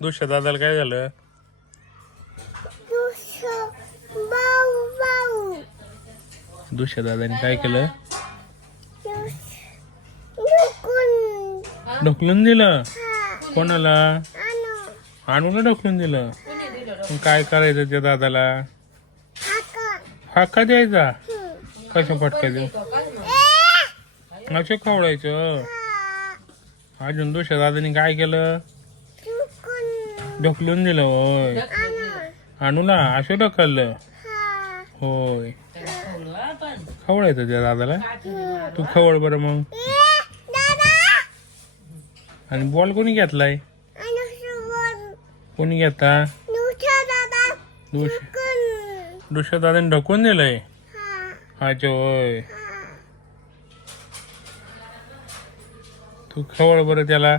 दुसऱ्या दादाला काय झालं? दुसऱ्या दादाने काय केलं? ढकलून दिलं. कोणाला? आणूला ढकलून दिलं. मग काय करायचं त्या दादाला? फाका द्यायचा. कसं फटका देऊ? असं खवडायचं. अजून दुसऱ्या दादाने काय केलं? ढकलून दिलं. होय. आणूला असं ढकललं. होय. खवडायचं त्या दादाला. तू खवड बरं मग. आणि बॉल कोणी घेतलाय? कोणी घेता? दुसऱ्या दादाने ढकलून दिलंय. अच्छा होय. तू खवड बरं त्याला.